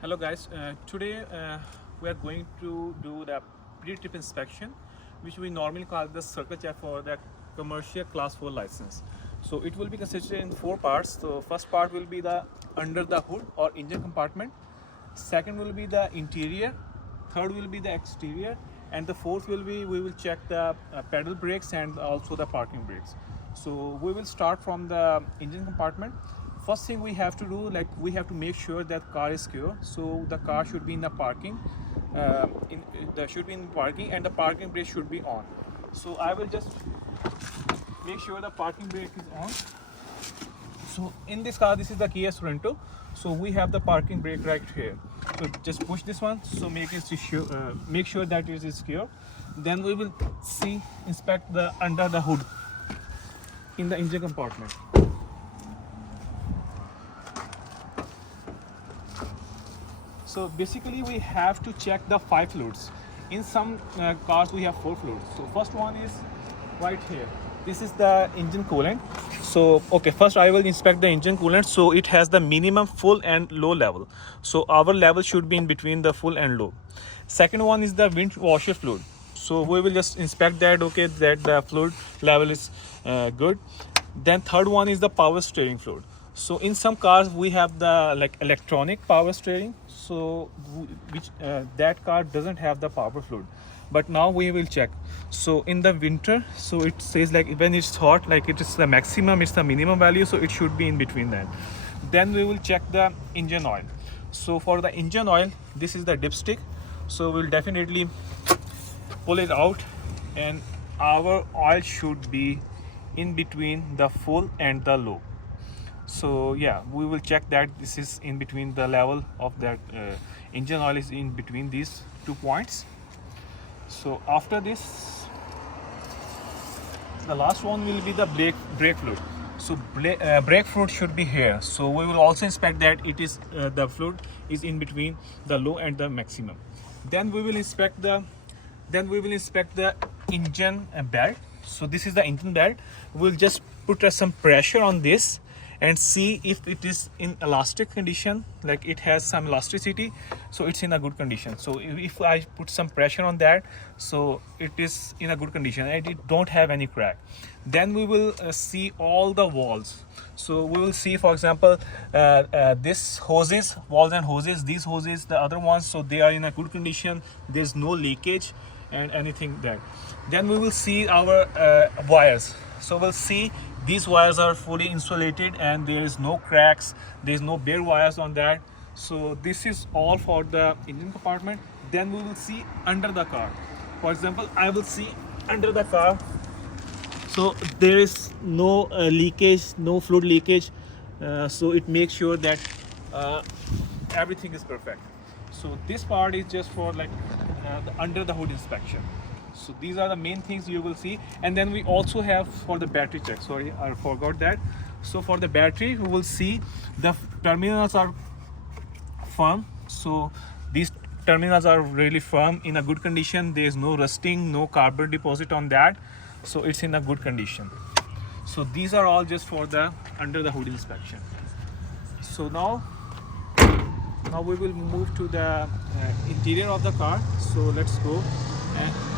Hello guys, today we are going to do the pre-trip inspection, which we normally call the circle check for the commercial class 4 license. So it will be consisted in 4 parts. So first part will be the under the hood or engine compartment. Second will be the interior. Third will be the exterior, and the fourth will be we will check the pedal brakes and also the parking brakes. So we will start from the engine compartment. First thing we have to do, like we have to make sure that car is secure. So the car should be in the parking, should be in parking, and the parking brake should be on. So I will just make sure the parking brake is on. So in this car, this is the Kia Sorento. So we have the parking brake right here. So just push this one. So make sure that it is secure. Then we will inspect the under the hood in the engine compartment. So basically we have to check the 5 fluids. In some cars we have 4 fluids. So first one is right here. This is the engine coolant. So okay, first I will inspect the engine coolant. So it has the minimum full and low level. So our level should be in between the full and low. Second one is the wind washer fluid. So we will just inspect that, okay, that the fluid level is good. Then third one is the power steering fluid. So in some cars we have the like electronic power steering, so which that car doesn't have the power fluid, but now we will check. So in the winter, so it says like when it's hot, like it is the maximum, it's the minimum value, so it should be in between that. Then we will check the engine oil. So for the engine oil, this is the dipstick, so we'll definitely pull it out, and our oil should be in between the full and the low. So yeah, we will check that this is in between the level of that engine oil is in between these 2 points. So after this, the last one will be the brake fluid. So brake fluid should be here. So we will also inspect that it is the fluid is in between the low and the maximum. Then we will inspect the engine belt. So this is the engine belt. We'll just put some pressure on this and see if it is in elastic condition, like it has some elasticity, so it's in a good condition. So if I put some pressure on that, so it is in a good condition and it don't have any crack. Then we will see all the walls. So we will see, for example, this hoses, walls and hoses, these hoses, the other ones, so they are in a good condition, there's no leakage and anything there. Then we will see our wires. So we'll see these wires are fully insulated and there is no cracks, there is no bare wires on that. So this is all for the engine compartment. Then we will see under the car. For example, I will see under the car. So there is no leakage, no fluid leakage. So it makes sure that everything is perfect. So this part is just for like the under the hood inspection. So these are the main things you will see. And then we also have for the battery check. Sorry, I forgot that. So for the battery, we will see the terminals are firm. So these terminals are really firm, in a good condition. There is no rusting, no carbon deposit on that. So it's in a good condition. So these are all just for the under the hood inspection. So now we will move to the interior of the car. So let's go.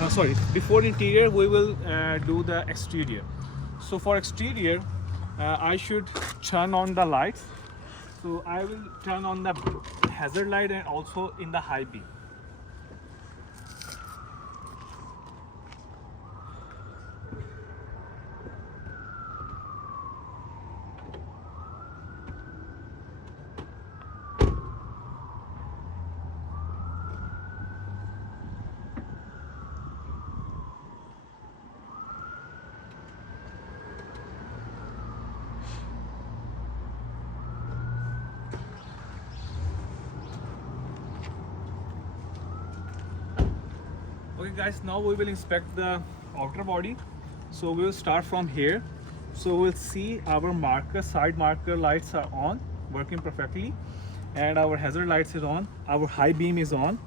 Sorry, before interior we will do the exterior. So for exterior, I should turn on the lights. So I will turn on the hazard light and also in the high beam. Okay guys, now we will inspect the outer body. So we will start from here. So we'll see our side marker lights are on, working perfectly, and our hazard lights is on, our high beam is on.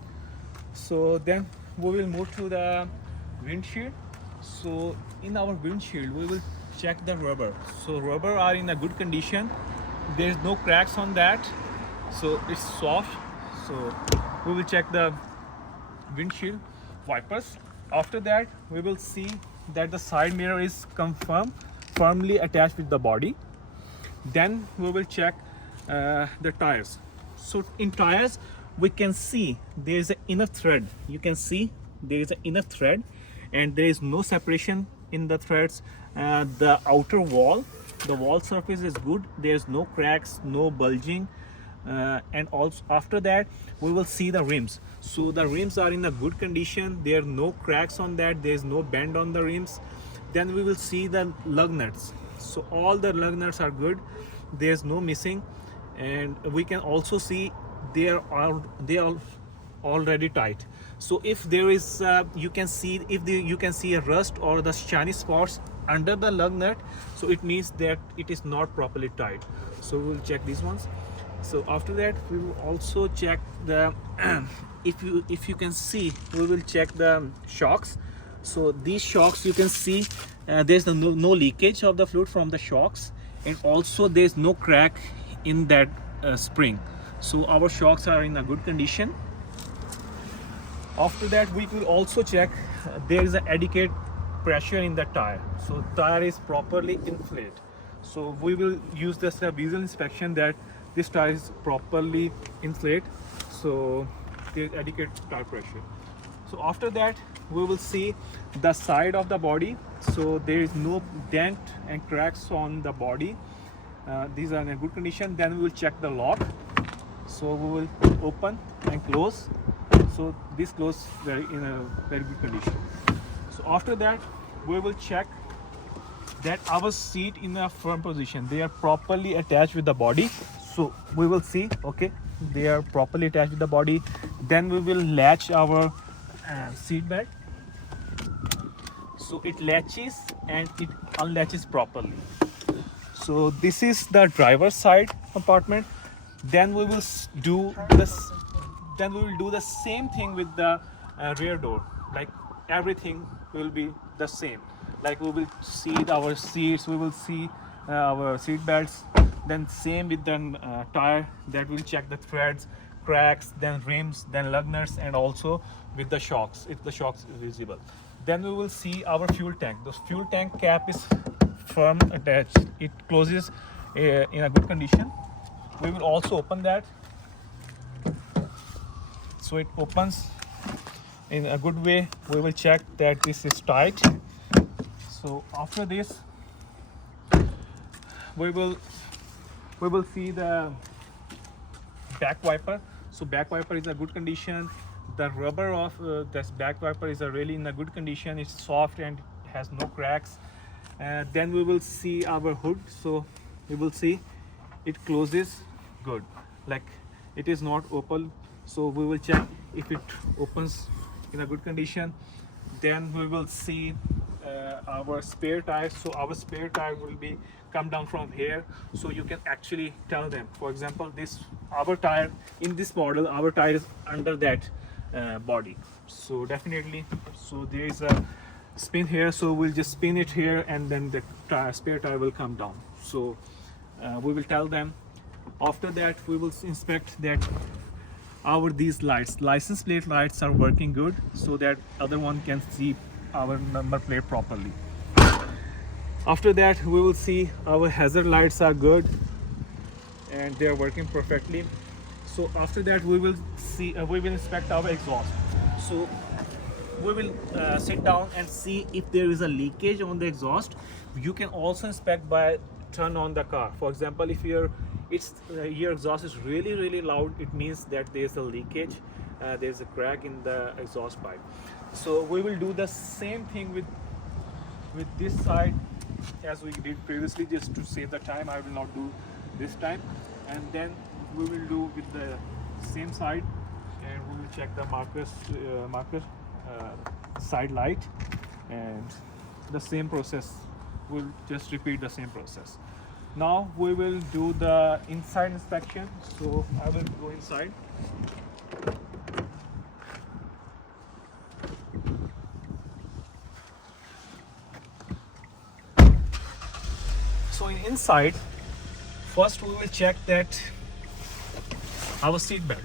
So then we will move to the windshield. So in our windshield we will check the rubber. So rubber are in a good condition, there is no cracks on that, so it's soft. So we will check the windshield wipers. After that, we will see that the side mirror is firmly attached with the body. Then we will check the tires. So in tires, we can see there is an inner thread. You can see there is an inner thread, and there is no separation in the threads. The outer wall, the wall surface is good. There's no cracks, no bulging. And also after that, we will see the rims. So the rims are in a good condition. There are no cracks on that. There's no bend on the rims. Then we will see the lug nuts. So all the lug nuts are good. There's no missing. And we can also see they are already tight. So if there is you can see a rust or the shiny spots under the lug nut, so it means that it is not properly tight. So we'll check these ones. So after that, we will also check the if you can see, we will check the shocks. So these shocks, you can see there's no leakage of the fluid from the shocks, and also there's no crack in that spring. So our shocks are in a good condition. After that, we will also check there is an adequate pressure in the tire. So tire is properly inflated. So we will use this visual inspection that this tire is properly inflated, so there is adequate tire pressure. So after that, we will see the side of the body. So there is no dent and cracks on the body. These are in a good condition. Then we will check the lock. So we will open and close. So this close in a very good condition. So after that, we will check that our seat in a firm position. They are properly attached with the body. So we will see, okay, they are properly attached with the body. Then we will latch our seat belt. So it latches and it unlatches properly. So this is the driver's side compartment. Then we will do this. Then we will do the same thing with the rear door. Like everything will be the same. Like we will see our seats, we will see our seat belts. Then same with the tire, that will check the threads, cracks, then rims, then lug nuts, and also with the shocks, if the shocks is visible. Then we will see our fuel tank. The fuel tank cap is firm attached. It closes in a good condition. We will also open that. So it opens in a good way. We will check that this is tight. So after this, we will see the back wiper. So back wiper is a good condition. The rubber of this back wiper is really in a good condition. It's soft and has no cracks. Then we will see our hood. So we will see it closes good, like it is not open. So we will check if it opens in a good condition. Then we will see our spare tire. So our spare tire will be come down from here, so you can actually tell them. For example, our tire in this model, our tire is under that body. So definitely, so there is a spin here, so we'll just spin it here, and then the spare tire will come down. So we will tell them. After that, we will inspect that these lights, license plate lights, are working good, so that other one can see our number plate properly. After that, we will see our hazard lights are good and they are working perfectly. So after that, we will inspect our exhaust. So we will sit down and see if there is a leakage on the exhaust. You can also inspect by turn on the car. For example, if your exhaust is really loud, it means that there's a leakage, there's a crack in the exhaust pipe. So we will do the same thing with this side as we did previously. Just to save the time, I will not do this time. And then we will do with the same side, and we will check the marker side light, and the same process. We'll just repeat the same process. Now we will do the inside inspection. So I will go inside. So inside, first we will check that our seat belt.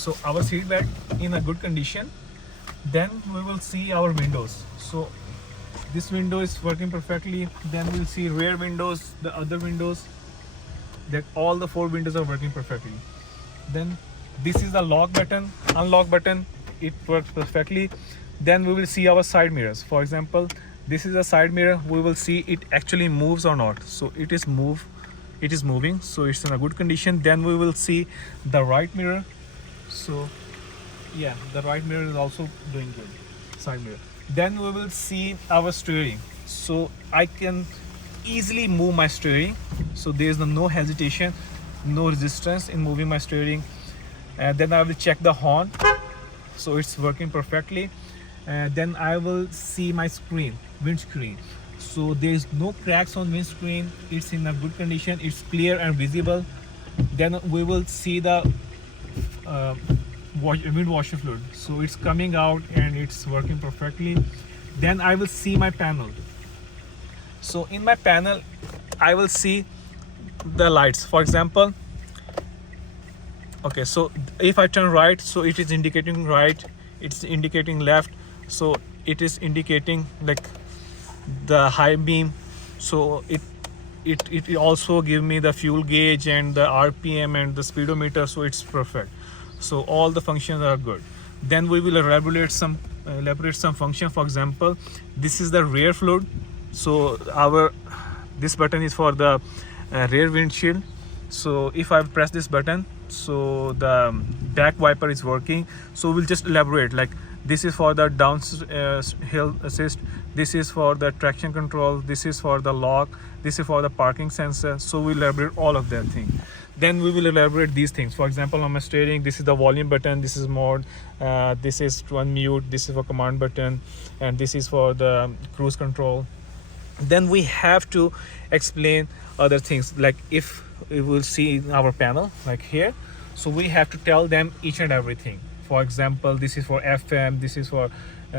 So our seat belt in a good condition. Then we will see our windows. So this window is working perfectly. Then we'll see rear windows, the other windows, that all the 4 windows are working perfectly. Then this is the lock button, unlock button, it works perfectly. Then we will see our side mirrors. For example, this is a side mirror. We will see it actually moves or not. So it is moving, so it's in a good condition. Then we will see the right mirror. So yeah, the right mirror is also doing good, side mirror. Then we will see our steering. So I can easily move my steering, so there is no hesitation, no resistance in moving my steering. And then I will check the horn, so it's working perfectly. Then I will see my windscreen. So there is no cracks on windscreen, it's in a good condition, it's clear and visible. Then we will see the wind washer fluid, so it's coming out and it's working perfectly. Then I will see my panel. So in my panel I will see the lights. For example, okay, so if I turn right, so it is indicating right, it's indicating left, so it is indicating like the high beam. So it also give me the fuel gauge and the RPM and the speedometer, so it's perfect. So all the functions are good. Then we will elaborate some function. For example, this is the rear fluid. So this button is for the rear windshield. So if I press this button, so the back wiper is working. So we'll just elaborate, like this is for the downhill assist, this is for the traction control, this is for the lock, this is for the parking sensor. So we'll elaborate all of that thing. Then we will elaborate these things. For example, on my steering, this is the volume button, this is mode, this is to unmute, this is for command button, and this is for the cruise control. Then we have to explain other things, like if we will see in our panel like here, so we have to tell them each and everything. For example, this is for FM, this is for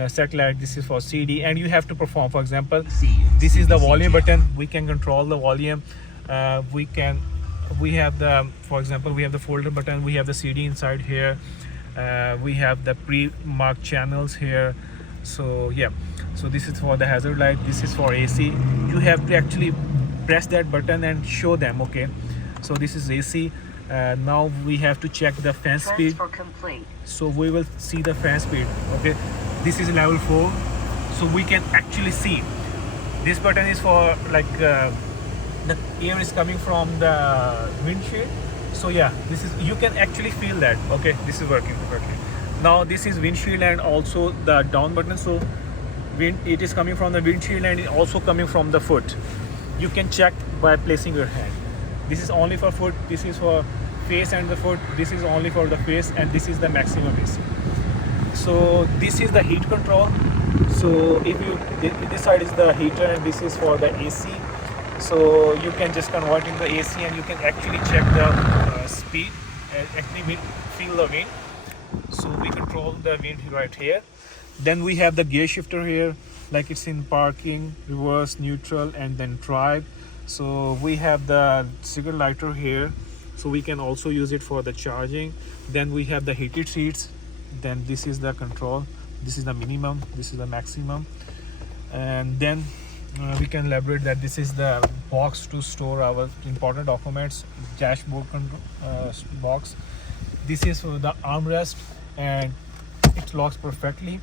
satellite, this is for CD, and you have to perform. For example, this is the volume button, we can control the volume. We have the, for example, we have the folder button, we have the CD inside here, we have the pre-marked channels here. So yeah, so this is for the hazard light, this is for AC. You have to actually press that button and show them, okay, so this is AC. Now we have to check the fan speed. So we will see the fan speed, okay. This is level 4, so we can actually see. This button is for like the air is coming from the windshield. So yeah, this is, you can actually feel that, okay, this is working perfectly. Now this is windshield and also the down button. So it is coming from the windshield and it also coming from the foot. You can check by placing your hand. This is only for foot, this is for face and the foot, this is only for the face, and this is the maximum AC. So this is the heat control. So if you, this side is the heater and this is for the AC. So you can just convert in the AC and you can actually check the speed and actually feel the wind. So we control the wind right here. Then we have the gear shifter here, like it's in parking, reverse, neutral, and then drive. So we have the cigarette lighter here, so we can also use it for the charging. Then we have the heated seats. Then this is the control, this is the minimum, this is the maximum. And then we can elaborate that this is the box to store our important documents, dashboard box. This is for the armrest and it locks perfectly.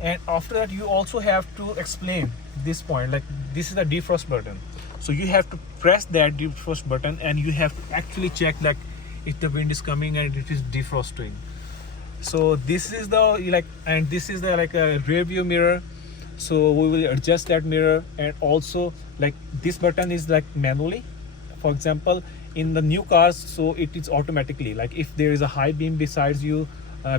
And after that you also have to explain this point, like this is the defrost button. So you have to press that defrost button and you have to actually check like if the wind is coming and it is defrosting. So this is the and this is the like a rear view mirror. So we will adjust that mirror, and also like this button is like manually. For example, in the new cars, so it is automatically, like if there is a high beam besides you,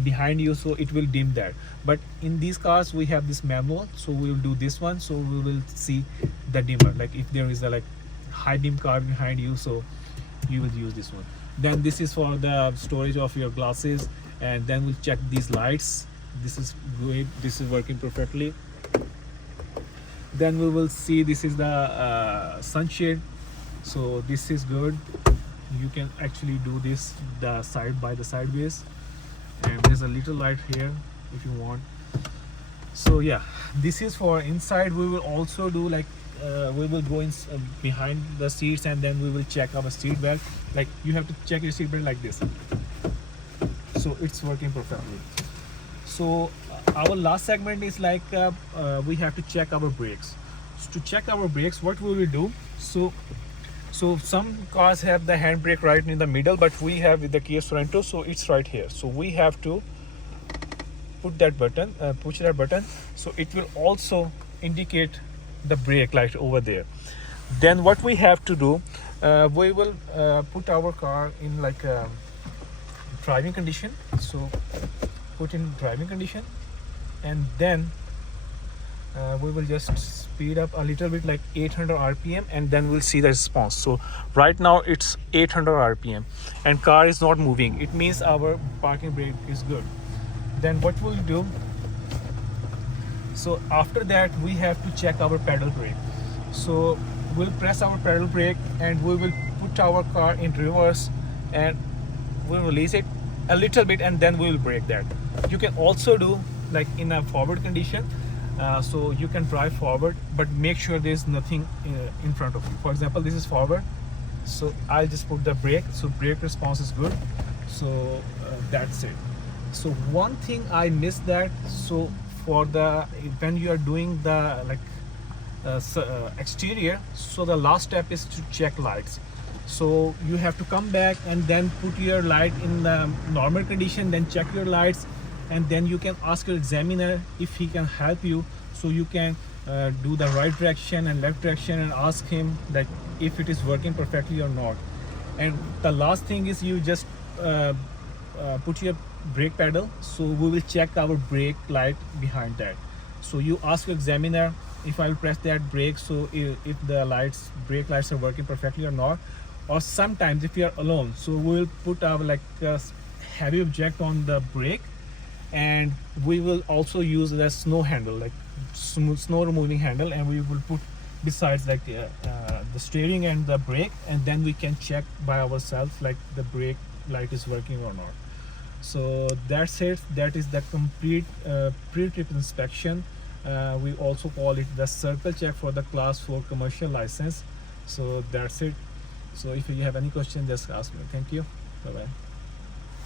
behind you, so it will dim that. But in these cars we have this manual, so we will do this one. So we will see the dimmer, like if there is a like high beam car behind you, so you will use this one. Then this is for the storage of your glasses, and then we'll check these lights. This is great, this is working perfectly. Then we will see this is the sunshade, so this is good. you can actually do this the side by the sideways, and there's a little light here if you want. So yeah, this is for inside. We will also do like we will go in behind the seats, and then we will check our seat belt. Like you have to check your seat belt like this, so it's working perfectly. So our last segment is like we have to check our brakes. So to check our brakes, what we will do, so some cars have the handbrake right in the middle, but we have with the Kia Sorento, so it's right here. So we have to put that button, push that button, so it will also indicate the brake light over there. Then what we have to do, we will put our car in like driving condition. So put in driving condition, and then we will just speed up a little bit, like 800 rpm, and then we'll see the response. So right now it's 800 rpm and car is not moving. It means our parking brake is good. Then what we'll do, so after that we have to check our pedal brake. So we'll press our pedal brake and we will put our car in reverse, and we'll release it a little bit, and then we will brake that. You can also do like in a forward condition, so you can drive forward, but make sure there's nothing in front of you. For example, this is forward, so I'll just put the brake, so brake response is good. So that's it. So one thing I missed that, so for the when you are doing the like exterior, so the last step is to check lights. So you have to come back and then put your light in the normal condition, then check your lights, and then you can ask your examiner if he can help you. So you can do the right direction and left direction and ask him that if it is working perfectly or not. And the last thing is you just put your brake pedal, so we will check our brake light behind that. So you ask your examiner if I will press that brake, so if the brake lights are working perfectly or not. Or sometimes if you are alone, so we will put our like heavy object on the brake, and we will also use the snow handle, like snow removing handle, and we will put besides like the steering and the brake, and then we can check by ourselves like the brake light is working or not. So that's it. That is the complete pre-trip inspection. We also call it the circle check for the class 4 commercial license. So that's it. So if you have any question, just ask me. Thank you. Bye bye.